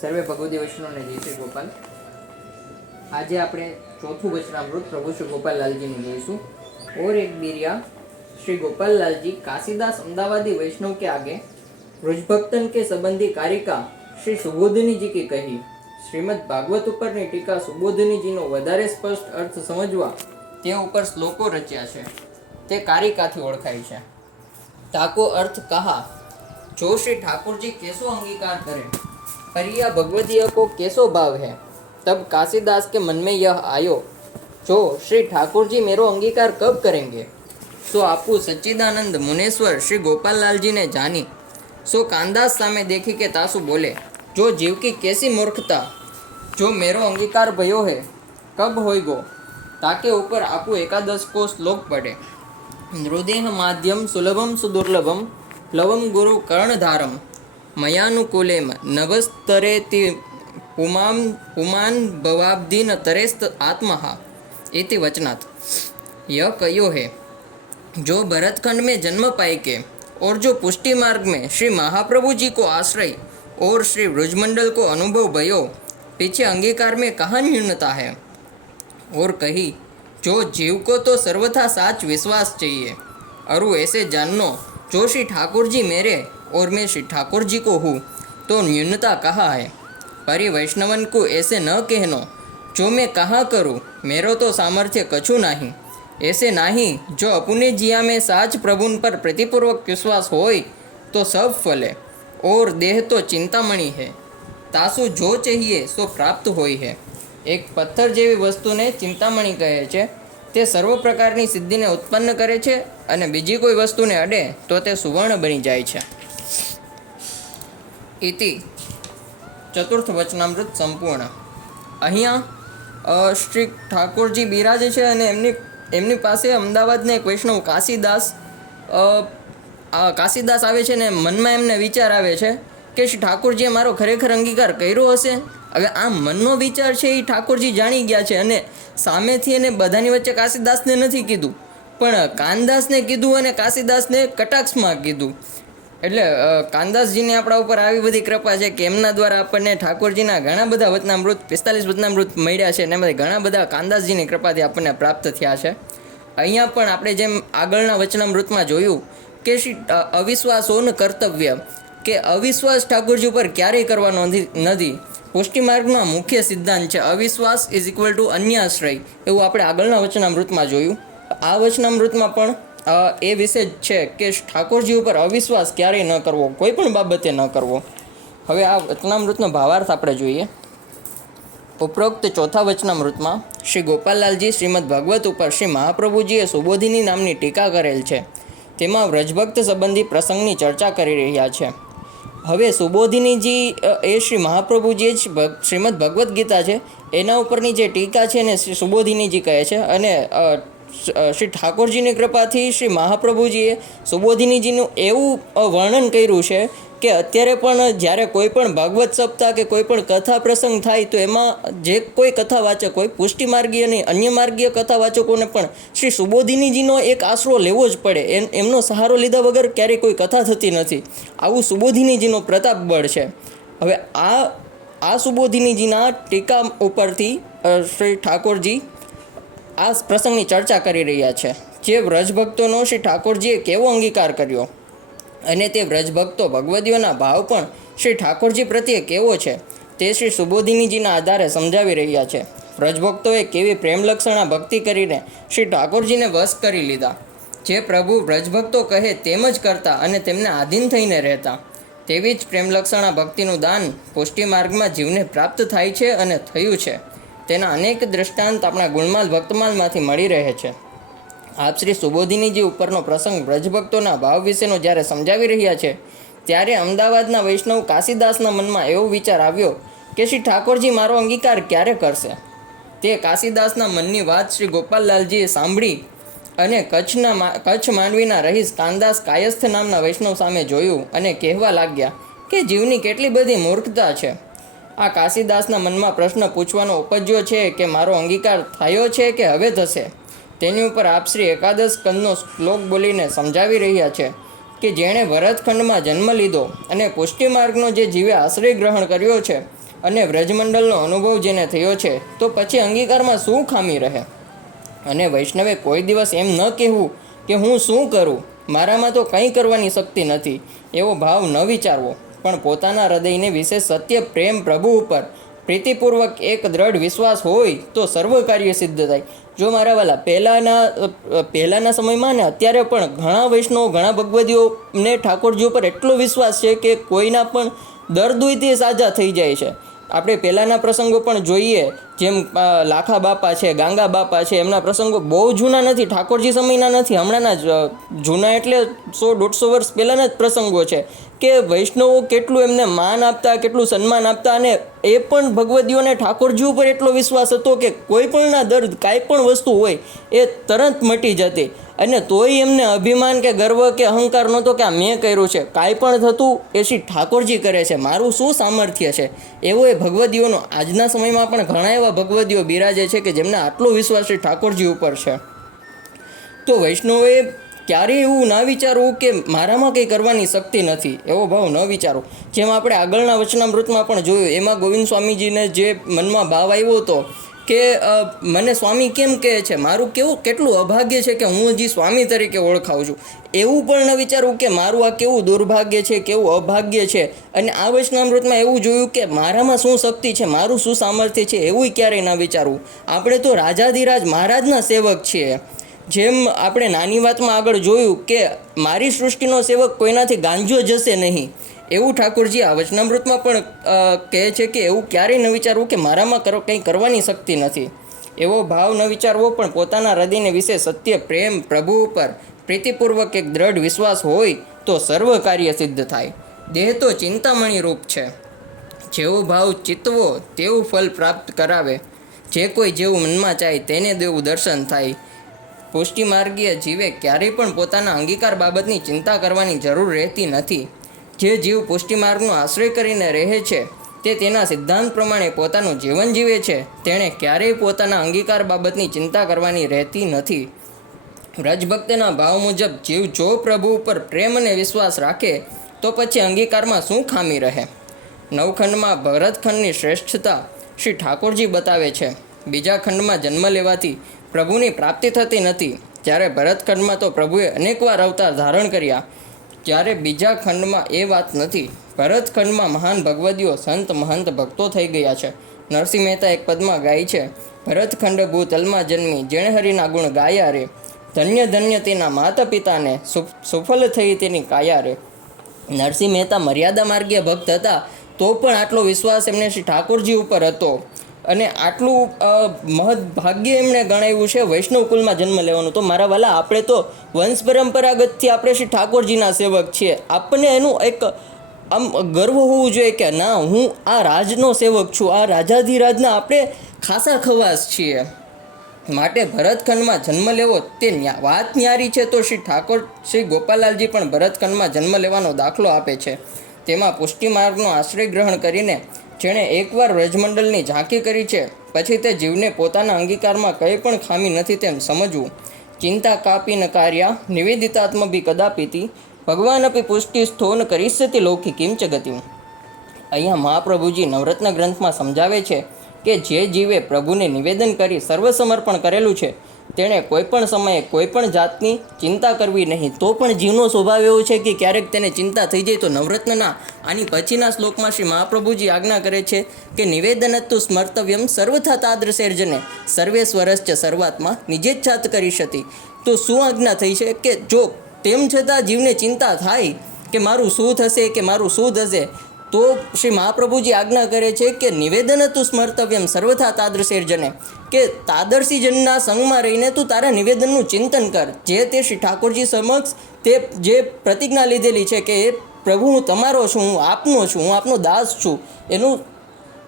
સર્વે ભગવતી વૈષ્ણવને જય શ્રી ગોપાલ આજે આપણે ચોથું વચનામૃત પ્રભુ શ્રી ગોપાલલાલજીને જોઈશું और एक बिरिया श्री गोपाल लाल जी काशीदास अमदावादी वैष्णव के आगे ब्रजभक्तन के संबंधी कारिका શ્રી સુબોધનીજી की કહી શ્રીમદ ભાગવત ઉપરની ટીકા સુબોધનીજીનો વધારે સ્પષ્ટ અર્થ સમજવા તે ઉપર શ્લોકો રચ્યા છે તે કારિકાથી ઓળખાય છે ताको अर्थ कहा जो श्री ठाकुर जी कैसो अंगीकार परिया भगवतीय को कैसो भाव है? तब काशीदास के मन में यह आयो जो श्री ठाकुर जी मेरो अंगीकार कब करेंगे? सो आपू सच्चिदानंद मुनेश्वर श्री गोपाल लाल जी ने जानी। सो कानदास सामे देखी के तासु बोले, जो जीव की कैसी मूर्खता, जो मेरो अंगीकार भयो है, कब होइगो? ताके ऊपर आपू एकादश को श्लोक पढ़े नृदेह माध्यम सुलभम सुदुर्लभम लवम गुरु कर्णधारम मयानुकूलेम नवस्तरेति पुमां पुमान् भवाब्दीन तरेस्त आत्महा, इति वचनात्। यह कयो है, जो भरतखंड में जन्म पाए के और जो पुष्टि मार्ग में श्री महाप्रभु जी को आश्रय और श्री ब्रजमंडल को अनुभव भयो, पीछे अंगीकार में कहा न्यूनता है? और कही, जो जीव को तो सर्वथा साच विश्वास चाहिए, अरु ऐसे जाननो जो श्री ठाकुर जी मेरे और मैं श्री ठाकुर जी को हूँ तो न्यूनता कहाँ है परि वैष्णवन को ऐसे न कहनो जो मैं कहाँ करूँ मेरो तो सामर्थ्य कछु नहीं ऐसे नहीं जो अपने जिया में साच प्रभुन पर प्रतिपूर्वक विश्वास होय तो सब फले और देह तो चिंतामणि है તાસુ જો ચાહીએ સો પ્રાપ્ત હોય છે એક પથ્થર જેવી વસ્તુને ચિંતામણી કહે છે તે સર્વ પ્રકારની સિદ્ધિને ઉત્પન્ન કરે છે અને બીજી કોઈ વસ્તુને અડે તો તે સુવર્ણ બની જાય છે ઇતિ ચતુર્થ વચનામૃત સંપૂર્ણ અહીંયા શ્રી ઠાકોરજી બિરાજે છે અને એમની એમની પાસે અમદાવાદના એક વૈષ્ણવ કાશીદાસ કાશીદાસ આવે છે ને મનમાં એમને વિચાર આવે છે કે શ્રી ઠાકોરજીએ મારો ખરેખર અંગીકાર કર્યો હશે? હવે આ મનનો વિચાર છે એ ઠાકોરજી જાણી ગયા છે અને સામેથી એને બધાની વચ્ચે કાશીદાસને નથી કીધું. પણ કાનદાસને કીધું અને કાશીદાસને કટાક્ષમાં કીધું. એટલે કાંદાસજીની આપણા ઉપર આવી બધી કૃપા છે કે એમના દ્વારા આપણને ઠાકોરજીના ઘણા બધા વચનામૃત, પિસ્તાલીસ વચનામૃત મળ્યા છે અને ઘણા બધા કાનદાસજીની કૃપાથી આપણને પ્રાપ્ત થયા છે. અહીંયા પણ આપણે જેમ આગળના વચનામૃતમાં જોયું કે શ્રી અવિશ્વાસોન કર્તવ્ય કે અવિશ્વાસ ઠાકોરજી ઉપર ક્યારેય કરવાનો નથી નથી. પુષ્ટિ માર્ગનો મુખ્ય સિદ્ધાંત છે, અવિશ્વાસ ઇઝ ઇક્વલ ટુ અન્યાશ્રય. એવું આપણે આગળના વચનામૃતમાં જોયું. આ વચનામૃતમાં પણ એ વિશે જ છે કે ઠાકોરજી ઉપર અવિશ્વાસ ક્યારેય ન કરવો, કોઈ પણ બાબતે ન કરવો. હવે આ વચનામૃતનો ભાવાર્થ આપણે જોઈએ. ઉપરોક્ત ચોથા વચનામૃતમાં શ્રી ગોપાલલાલજી શ્રીમદ ભાગવત ઉપર શ્રી મહાપ્રભુજીએ સુબોધિની નામની ટીકા કરેલ છે. તેમાં વ્રજભક્ત સંબંધી પ્રસંગની ચર્ચા કરી રહ્યા છે. હવે સુબોધિનીજી એ શ્રી મહાપ્રભુજી જ શ્રીમદ ભગવદ્ ગીતા છે, એના ઉપરની જે ટીકા છે એને શ્રી સુબોધિનીજી કહે છે અને શ્રી ઠાકોરજીની કૃપાથી શ્રી મહાપ્રભુજીએ સુબોધિનીજીનું એવું વર્ણન કર્યું છે કે અત્યારે પણ જ્યારે કોઈ પણ ભાગવત સપ્તાહ કે કોઈ પણ કથા પ્રસંગ થાય તો એમાં જે કોઈ કથા વાચક હોય, પુષ્ટિ માર્ગીય નહીં અન્ય માર્ગીય કથા વાચકોને પણ શ્રી સુબોધિનીજીનો એક આશરો લેવો જ પડે. એમ એમનો સહારો લીધા વગર ક્યારેય કોઈ કથા થતી નથી. આવું સુબોધિનીજીનો પ્રતાપ બળ છે. હવે આ આ સુબોધિનીજીના ટીકા ઉપરથી શ્રી ઠાકોરજી આ પ્રસંગની ચર્ચા કરી રહ્યા છે. જે વ્રજભક્તોનો શ્રી ઠાકોરજીએ કેવો અંગીકાર કર્યો? અને તે વ્રજભક્તો ભગવદીઓના ભાવ પણ શ્રી ઠાકોરજી પ્રત્યે કેવો છે? તે શ્રી સુબોધિનીજીના આધારે સમજાવી રહ્યા છે. વ્રજભક્તોએ કેવી પ્રેમલક્ષણા ભક્તિ કરીને શ્રી ઠાકોરજીને વશ કરી લીધા. જે પ્રભુ વ્રજભક્તો કહે તેમ જ કરતા અને તેમને આધીન થઈને રહેતા. તેવી જ પ્રેમલક્ષણા ભક્તિનું દાન પુષ્ટિ માર્ગમાં જીવને પ્રાપ્ત થાય છે અને થયું છે. તેના અનેક દ્રષ્ટાંત આપણા ગુણમાલ ભક્તમાલમાંથી મળી રહે છે. આપ શ્રી સુબોધિનીજી ઉપરનો પ્રસંગ બ્રજભક્તોના ભાવ વિશેનો જ્યારે સમજાવી રહ્યા છે, ત્યારે અમદાવાદના વૈષ્ણવ કાશીદાસના મનમાં એવો વિચાર આવ્યો કે શ્રી ઠાકોરજી મારો અંગીકાર ક્યારે કરશે? તે કાશીદાસના મનની વાત શ્રી ગોપાલલાલજીએ સાંભળી અને કચ્છના કચ્છ માંડવીના રહીશ કાનદાસ કાયસ્થ નામના વૈષ્ણવ સામે જોયું અને કહેવા લાગ્યા કે જીવની કેટલી બધી મૂર્ખતા છે. આ કાશીદાસના મનમાં પ્રશ્ન પૂછવાનો ઉપજ્યો છે કે મારો અંગીકાર થયો છે કે હવે થશે? તેની ઉપર આપશ્રી એકાદશ કંદનો શ્લોક બોલીને સમજાવી રહ્યા છે કે જેણે ભરતખંડમાં જન્મ લીધો અને પુષ્ટિ માર્ગનો જે જીવે આશ્રય ગ્રહણ કર્યો છે અને વ્રજમંડળનો અનુભવ જેને થયો છે, તો પછી અંગીકારમાં શું ખામી રહે? અને વૈષ્ણવે કોઈ દિવસ એમ ન કહેવું કે હું શું કરું? મારામાં તો કંઈ કરવાની શક્તિ નથી, એવો ભાવ ન વિચારવો. પણ પોતાના હૃદયને વિશે સત્ય, પ્રેમ, પ્રભુ ઉપર પ્રીતિપૂર્વક એક દ્રઢ વિશ્વાસ હોય તો સર્વ કાર્ય સિદ્ધ થાય. જો મારા વાલા, પહેલાંના પહેલાંના સમયમાં ને અત્યારે પણ ઘણા વૈષ્ણવો, ઘણા ભગવદીઓને ઠાકોરજી ઉપર એટલો વિશ્વાસ છે કે કોઈના પણ દર્દ સાજા થઈ જાય છે. આપણે પહેલાંના પ્રસંગો પણ જોઈએ જેમ લાખા બાપા છે, ગાંગા બાપા છે, એમના પ્રસંગો બહુ જૂના નથી, ઠાકોરજી સમયના નથી, હમણાંના જ જૂના એટલે સો, દોઢસો વર્ષ પહેલાંના જ પ્રસંગો છે. કે વૈષ્ણવો કેટલું એમને માન આપતા, કેટલું સન્માન આપતા અને એ પણ ભગવદીઓને ઠાકોરજી ઉપર એટલો વિશ્વાસ હતો કે કોઈ પણના દર્દ કાંઈ પણ વસ્તુ હોય, એ તરત મટી જતી. અને તોય એમને અભિમાન કે ગર્વ કે અહંકાર નહોતો કે આ મેં કર્યું છે. કાંઈ પણ થતું, એ શ્રી ઠાકોરજી કરે છે. મારું શું સામર્થ્ય છે? એવો એ ભગવદીઓનો આજના સમયમાં પણ ઘણા એવા ભગવદીઓ બિરાજે છે કે જેમને આટલો વિશ્વાસ શ્રી ઠાકોરજી ઉપર છે. તો વૈષ્ણવે ક્યારેય એવું ના વિચારવું કે મારામાં કંઈ કરવાની શક્તિ નથી, એવો ભાવ ન વિચારો. જેમ આપણે આગળના વચનામૃતમાં પણ જોયું, એમાં ગોવિંદ સ્વામીજીને જે મનમાં ભાવ આવ્યો હતો કે મને સ્વામી કેમ કહે છે? મારું કેવું, કેટલું અભાગ્ય છે કે હું હજી સ્વામી તરીકે ઓળખાઉં છું? એવું પણ ન વિચારવું કે મારું આ કેવું દુર્ભાગ્ય છે, કેવું અભાગ્ય છે? અને આ વચનામૃતમાં એવું જોયું કે મારામાં શું શક્તિ છે, મારું શું સામર્થ્ય છે, એવું ક્યારેય ના વિચારવું. આપણે તો રાજાધિરાજ મહારાજના સેવક છીએ. જેમ આપણે નાની વાતમાં આગળ જોયું કે મારી સૃષ્ટિનો સેવક કોઈનાથી ગાંજો જશે નહીં. એવું ઠાકોરજી આ વચનામૃતમાં પણ કહે છે કે એવું ક્યારેય ન વિચારવું કે મારામાં કરો, કંઈ કરવાની શક્તિ નથી. એવો ભાવ ન વિચારવો પણ પોતાના હૃદયને વિશે સત્ય, પ્રેમ, પ્રભુ ઉપર પ્રીતિપૂર્વક એક દ્રઢ વિશ્વાસ હોય તો સર્વ કાર્ય સિદ્ધ થાય. દેહ તો ચિંતામણી રૂપ છે. જેવો ભાવ ચિતવો તેવું ફલ પ્રાપ્ત કરાવે. જે કોઈ જેવું મનમાં ચાહે તેને દેવું દર્શન થાય. પુષ્ટિ માર્ગીય જીવે ક્યારેય પણ પોતાના અંગીકાર બાબતની ચિંતા કરવાની જરૂર રહેતી નથી. જે જીવ પુષ્ટિમાર્ગનો આશ્રય કરીને રહે છે, તે તેના સિદ્ધાંત પ્રમાણે પોતાનું જીવન જીવે છે. તેણે ક્યારેય પોતાના અંગીકાર બાબતની ચિંતા કરવાની રહેતી નથી. વ્રજભક્તના ભાવ મુજબ, જીવ જો પ્રભુ ઉપર પ્રેમ અને વિશ્વાસ રાખે, તો પછી અંગીકારમાં શું ખામી રહે? નવખંડમાં ભરતખંડની શ્રેષ્ઠતા શ્રી ઠાકોરજી બતાવે છે. બીજા ખંડમાં જન્મ લેવાથી પ્રભુની પ્રાપ્તિ થતી નથી. જ્યારે ભરતખંડમાં તો પ્રભુએ અનેકવાર અવતાર ધારણ કર્યા. જ્યારે બીજા ખંડમાં એ વાત નથી. ભરતખંડમાં મહાન ભગવદીઓ સંત મહંત ભક્તો થઈ ગયા છે. નરસિંહ મહેતા એક પદમાં ગાય છે. ભરતખંડ ભૂતલમાં જન્મી, જેણે હરિના ગુણ ગાયા રે. ધન્ય ધન્ય તેના માતા પિતાને સુફલ થઈ તેની કાયા રે. નરસિંહ મહેતા મર્યાદા માર્ગીય ભક્ત હતા, તો પણ આટલો વિશ્વાસ એમને શ્રી ઠાકોરજી ઉપર હતો. અને આટલું મહદ ભાગ્ય એમણે ગણાવ્યું છે વૈષ્ણવ કુલમાં જન્મ લેવાનું. તો મારા વાલા, આપણે તો વંશ પરંપરાગતથી આપણે શ્રી ઠાકોરજીના સેવક છીએ. આપણને એનું એક આમ ગર્વ હોવું જોઈએ કે ના, હું આ રાજનો સેવક છું. આ રાજાધિરાજના આપણે ખાસા ખવાસ છીએ. માટે ભરતખંડમાં જન્મ લેવો તે વાત ન્યારી છે તો શ્રી ઠાકોર, શ્રી ગોપાલાલજી પણ ભરતખંડમાં જન્મ લેવાનો દાખલો આપે છે. તેમાં પુષ્ટિમાર્ગનો આશ્રય ગ્રહણ કરીને જેણે એકવાર વ્રજમંડળની ઝાંકી કરી છે, પછી તે જીવને પોતાના અંગીકારમાં કંઈ પણ ખામી નથી તેમ સમજવું. ચિંતા કાપી ન કાર્યા નિવેદિતાત્મભી કદાપિતી, ભગવાન અપી પુષ્ટિ સ્થોન કરીષ્યતિ લૌકિકીમ કિમ ગતિમ અહીંયા મહાપ્રભુજી નવરત્ન ગ્રંથમાં સમજાવે છે કે જે જીવે પ્રભુને નિવેદન કરી સર્વસમર્પણ કરેલું છે, તેણે કોઈપણ સમયે કોઈપણ જાતની ચિંતા કરવી નહીં. તો પણ જીવનો સ્વભાવ એવો છે કે ક્યારેક તેને ચિંતા થઈ જાય તો નવરત્નના આની પછીના શ્લોકમાં શ્રી મહાપ્રભુજી આજ્ઞા કરે છે કે નિવેદનત્તુ સ્મર્તવ્યમ સર્વથા તાદ્રસેર્જને, સર્વેશ્વરશ્ચ શરૂઆતમાં નિજેચ્છાત કરી શતી તો શું આજ્ઞા થઈ છે કે જો તેમ છતાં જીવને ચિંતા થાય કે મારું શું થશે કે મારું શું થશે તો શ્રી મહાપ્રભુજી આજ્ઞા કરે છે કે નિવેદન તું સ્મર્તવ્યમ સર્વથા તાદૃશેર્જને. કે તાદર્શીજનના સંગમાં રહીને તું તારા નિવેદનનું ચિંતન કર. જે તે શ્રી ઠાકોરજી સમક્ષ તે જે પ્રતિજ્ઞા લીધેલી છે કે પ્રભુ, હું તમારો છું, હું આપનો છું, હું આપનો દાસ છું. એનું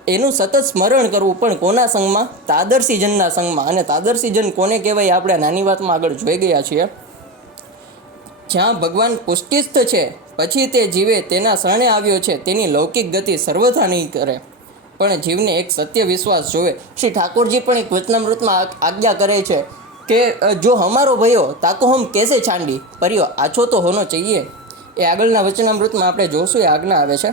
એનું સતત સ્મરણ કરવું પણ કોના સંગમાં? તાદર્શીજનના સંગમાં. અને તાદર્શીજન કોને કહેવાય આપણે નાની વાતમાં આગળ જોઈ ગયા છીએ. જ્યાં ભગવાન પુષ્ટિસ્થ છે, પછી તે જીવે તેના શરણે આવ્યો છે, તેની લૌકિક ગતિ સર્વથા નહીં કરે. પણ જીવને એક સત્ય વિશ્વાસ જોવે. શ્રી ઠાકોરજી પણ એક વચનામૃતમાં આજ્ઞા કરે છે કે જો હમારો ભયો, તાકો હમ કેસે છાંડી? પર્યો, આછો તો હોનો ચાહીએ. એ આગળના વચનામૃતમાં આપણે જોશું, એ આજ્ઞા આવે છે.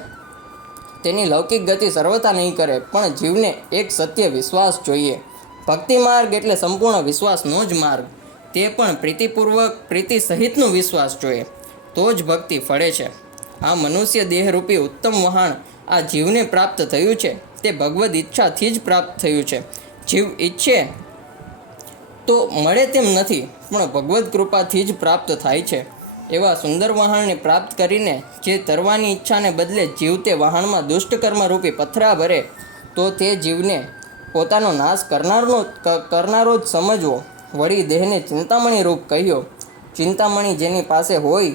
તેની લૌકિક ગતિ સર્વતા નહીં કરે, પણ જીવને એક સત્ય વિશ્વાસ જોઈએ. ભક્તિ માર્ગ એટલે સંપૂર્ણ વિશ્વાસનો જ માર્ગ. તે પણ પ્રીતિપૂર્વક પ્રીતિ સહિતનો વિશ્વાસ જોઈએ તો જ ભક્તિ ફળે છે. આ મનુષ્ય દેહરૂપી ઉત્તમ વહાણ આ જીવને પ્રાપ્ત થયું છે. તે ભગવદ ઈચ્છાથી જ પ્રાપ્ત થયું છે. જીવ ઈચ્છે તો મળે તેમ નથી, પણ ભગવદ કૃપાથી જ પ્રાપ્ત થાય છે. એવા સુંદર વહાણને પ્રાપ્ત કરીને જે તરવાની ઈચ્છાને બદલે જીવ તે વહાણમાં દુષ્ટ કર્મરૂપી પથરા ભરે, તો તે જીવને પોતાનો નાશ કરનારનો કરનારો જ સમજવો. વળી દેહને ચિંતામણી રૂપ કહ્યો. ચિંતામણી જેની પાસે હોય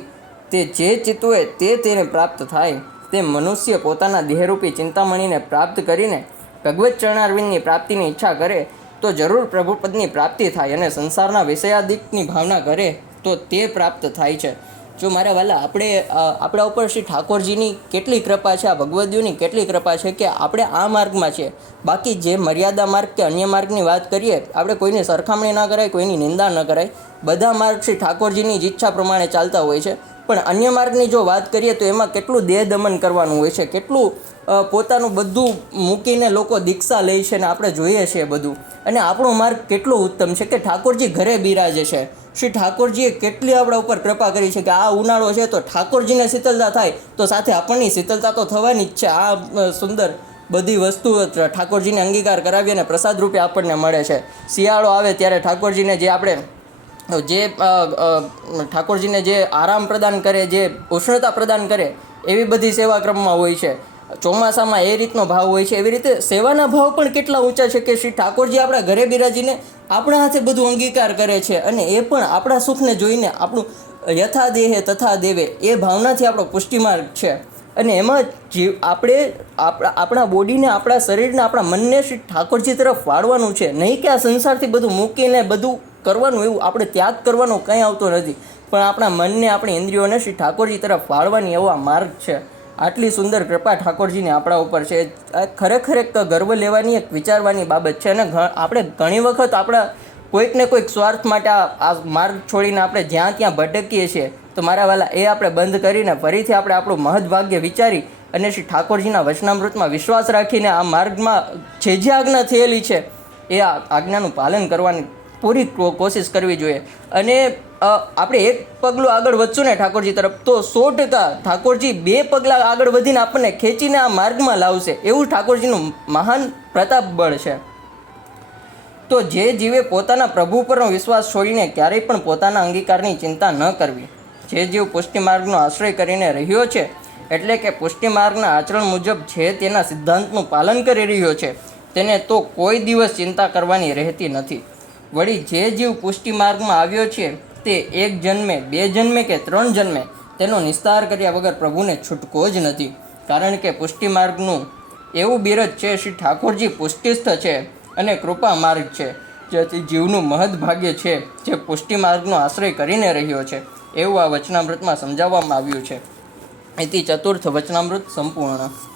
તે જે ચિત્વે તે તેને પ્રાપ્ત થાય. તે મનુષ્ય પોતાના દેહરૂપી ચિંતામણીને પ્રાપ્ત કરીને ભગવત ચરણારવિંદની પ્રાપ્તિની ઈચ્છા કરે તો જરૂર પ્રભુપદની પ્રાપ્તિ થાય અને સંસારના વિષયાદિકની ભાવના કરે તો તે પ્રાપ્ત થાય છે. જો મારા વાલા, આપણે આપણા ઉપર શ્રી ઠાકોરજીની કેટલી કૃપા છે, આ ભગવદીઓની કેટલી કૃપા છે કે આપણે આ માર્ગમાં છે. બાકી જે મર્યાદા માર્ગ કે અન્ય માર્ગની વાત કરીએ, આપણે કોઈની સરખામણી ના કરાય, કોઈની નિંદા ન કરાય. બધા માર્ગ શ્રી ઠાકોરજીની જ ઈચ્છા પ્રમાણે ચાલતા હોય છે. પણ અન્ય માર્ગની જો વાત કરીએ તો એમાં કેટલું દેહ દમન કરવાનું હોય છે, કેટલું પોતાનું બધું મૂકીને લોકો દીક્ષા લે છે ને આપણે જોઈએ છીએ બધું. અને આપણો માર્ગ કેટલો ઉત્તમ છે કે ઠાકોરજી ઘરે બિરાજે છે. શ્રી ઠાકોરજીએ કેટલી આપણા ઉપર કૃપા કરી છે કે આ ઉનાળો છે તો ઠાકોરજીને શીતલતા થાય તો સાથે આપણની શીતલતા તો થવાની જ છે. આ સુંદર બધી વસ્તુઓ ઠાકોરજીને અંગીકાર કરાવી અને પ્રસાદ રૂપે આપણને મળે છે. શિયાળો આવે ત્યારે ઠાકોરજીને જે આપણે, જે ઠાકોરજીને જે આરામ પ્રદાન કરે, જે ઉષ્ણતા પ્રદાન કરે, એવી બધી સેવા ક્રમમાં હોય છે. ચોમાસામાં એ રીતનો ભાવ હોય છે. એવી રીતે સેવાના ભાવ પણ કેટલા ઊંચા છે કે શ્રી ઠાકોરજી આપણા ઘરે બિરાજીને આપણા હાથે બધું અંગીકાર કરે છે અને એ પણ આપણા સુખને જોઈને આપણું યથા દેહે તથા દેવે એ ભાવનાથી આપણો પુષ્ટિમાર્ગ છે. અને એમાં જીવ આપણે આપણા આપણા બોડીને, આપણા શરીરને, આપણા મનને શ્રી ઠાકોરજી તરફ વાળવાનું છે. નહીં કે આ સંસારથી બધું મૂકીને બધું કરવાનું એવું આપણે ત્યાગ કરવાનો કંઈ આવતો નથી. પણ આપણા મનને, આપણી ઇન્દ્રિયોને શ્રી ઠાકોરજી તરફ વાળવાની એવો આ માર્ગ છે. આટલી સુંદર કૃપા ઠાકોરજીની આપણા ઉપર છે. ખરેખર એક ગર્વ લેવાની, એક વિચારવાની બાબત છે અને આપણે ઘણી વખત આપણા કોઈક ને કોઈક સ્વાર્થ માટે આ માર્ગ છોડીને આપણે જ્યાં ત્યાં ભટકીએ છીએ, તો મારા વાલા એ આપણે બંધ કરીને ફરીથી આપણે આપણું મહદભાગ્ય વિચારી અને શ્રી ઠાકોરજીના વચનામૃતમાં વિશ્વાસ રાખીને આ માર્ગમાં જે જે આજ્ઞા થયેલી છે, એ આજ્ઞાનું પાલન કરવાની પૂરી કોશિશ કરવી જોઈએ. અને આપણે એક પગલું આગળ વધશું ને ઠાકોરજી તરફ, તો સો ટકા ઠાકોરજી બે પગલાં આગળ વધીને આપણને ખેંચીને આ માર્ગમાં લાવશે. એવું ઠાકોરજીનું મહાન પ્રતાપ બળ છે. તો જે જીવે પોતાના પ્રભુ પરનો વિશ્વાસ છોડીને ક્યારેય પણ પોતાના અંગીકારની ચિંતા ન કરવી. જે જીવ પુષ્ટિ માર્ગનો આશ્રય કરીને રહ્યો છે, એટલે કે પુષ્ટિ માર્ગના આચરણ મુજબ જે તેના સિદ્ધાંતનું પાલન કરી રહ્યો છે, તેને તો કોઈ દિવસ ચિંતા કરવાની રહેતી નથી. વળી જે જીવ પુષ્ટિ માર્ગમાં આવ્યો છે, તે એક જન્મે, બે જન્મે કે ત્રણ જન્મે, તેનો નિસ્તાર કર્યા વગર પ્રભુને છૂટકો જ નથી. કારણ કે પુષ્ટિ માર્ગનું એવું બિરજ છે, શ્રી ઠાકોરજી પુષ્ટિસ્થ છે અને કૃપા માર્ગ છે, જેથી જીવનું મહદ ભાગ્ય છે, જે પુષ્ટિ માર્ગનો આશ્રય કરીને રહ્યો છે. એવું આ વચનામૃતમાં સમજાવવામાં આવ્યું છે. એથી ચતુર્થ વચનામૃત સંપૂર્ણ.